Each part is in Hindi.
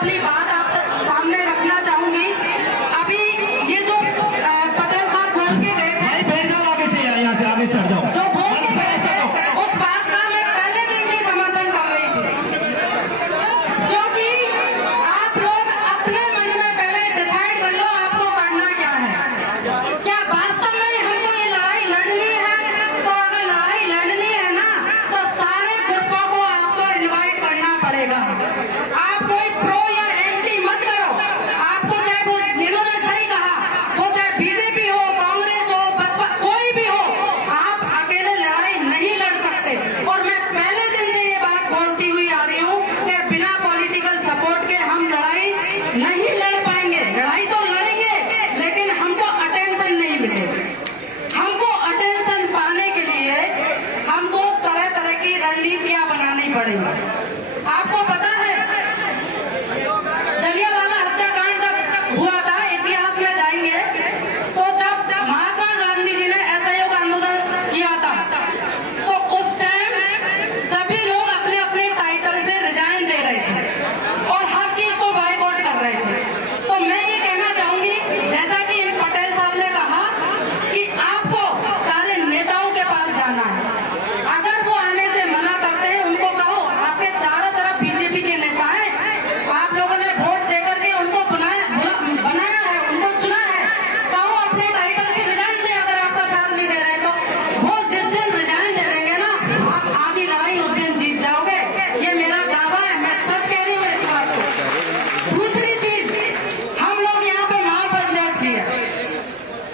अपनी बात आप सामने रखना चाहूंगी। अभी ये जो पटेल साहब बोल के गए थे, बैठ जाओ, आगे से यहाँ से आगे चढ़ जाओ। जो बोल के गए थे उस बात का मैं पहले दिन से समर्थन कर रही थी, क्योंकि आप लोग अपने मन में पहले डिसाइड कर लो आपको करना क्या है। क्या वास्तव में हमको ये लड़ाई लड़नी है? तो अगर लड़ाई लड़नी है ना, तो सारे ग्रुपों को आपको इनवाइट करना पड़ेगा। आप कोई प्रो या एंटी मत करो। आपको चाहे वो जिन्होंने सही कहा, वो चाहे बीजेपी हो, कांग्रेस हो, बसपा, कोई भी हो, आप अकेले लड़ाई नहीं लड़ सकते। और मैं पहले दिन से ये बात बोलती हुई आ रही हूँ कि बिना पॉलिटिकल सपोर्ट के हम लड़ाई नहीं लड़ पाएंगे। लड़ाई तो लड़ेंगे, लेकिन हमको अटेंशन नहीं मिलेगी। हमको अटेंशन पाने के लिए हमको तरह तरह की रणनीतियां बनानी पड़ेंगी। आपको पता है जलियांवाला हत्याकांड जब हुआ था, इतिहास में जाएंगे तो जब महात्मा गांधी जी ने असहयोग आंदोलन किया था, तो उस टाइम सभी लोग अपने अपने टाइटल से रिजाइन दे रहे थे और हर चीज को बायकॉट कर रहे थे। तो मैं ये कहना चाहूंगी, जैसा कि पटेल साहब ने कहा कि आपको सारे नेताओं के पास जाना है। अगर वो आने से मना करते हैं, उनको कहो आपके चारों तरफ बीजेपी के नेता हैं, आप लोगों ने वोट देकर के उनको बनाया है, उनको चुना है, कहो अपने टाइटल से रिजाइन दे। अगर आपका साथ नहीं दे रहे तो वो जिस दिन रिजाइन दे देंगे ना, आप आधी लड़ाई उस दिन जीत जाओगे। ये मेरा दावा है, मैं सच कह रही हूँ इस बात को। दूसरी चीज, हम लोग यहाँ पे महापंचायत की है,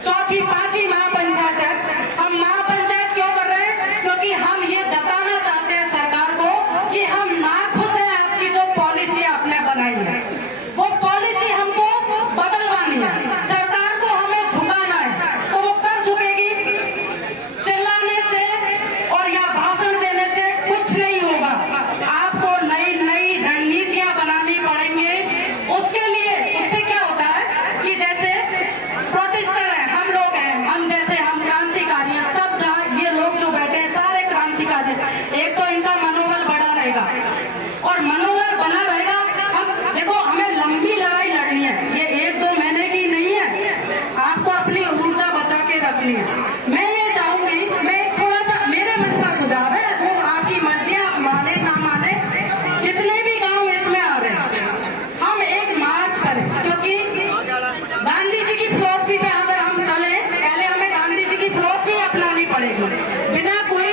चौथी पांचवी महापंचायत है। हम महापंचायत क्यों कर रहे हैं? क्योंकि हम ये जताना चाहते हैं सरकार को कि हम नाखुश हैं आपकी जो पॉलिसी आपने बनाई है, वो पॉलिसी हमको बदलवानी है। सरकार को हमें झुकाना है, तो वो कब झुकेगी? चिल्लाने से और या भाषण देने से कुछ नहीं होगा। आपको नई नई रणनीतियां बनानी पड़ेंगे। उसके लिए उससे क्या होता है कि जैसे प्रोटेस्टर है, हम लोग हैं, हम जैसे हम क्रांतिकारी हैं, सब जहाँ ये लोग जो बैठे हैं सारे क्रांतिकारी हैं। एक तो इनका मनोबल बड़ा रहेगा, और मनोबल बना रहेगा। हम देखो, हमें लंबी लड़ाई लड़नी है, ये 1-2 महीने की नहीं है। आपको अपनी ऊर्जा बचा के रखनी है। मैं ये चाहूंगी, मैं थोड़ा सा मेरे मन का सुझाव है, वो आपकी मर्जी है, आप माने ना माने। जितने भी गांव इसमें आ रहे हैं, हम एक मार्च करें, क्योंकि गांधी जी की फिलॉसफी पे अगर हम चले, पहले हमें गांधी जी की फिलॉसफी अपनानी पड़ेगी, बिना कोई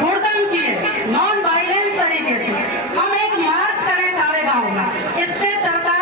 हुड़दंग किए, नॉन वायलेंस तरीके से हम एक मार्च करें सारे गाँव में। इससे सरकार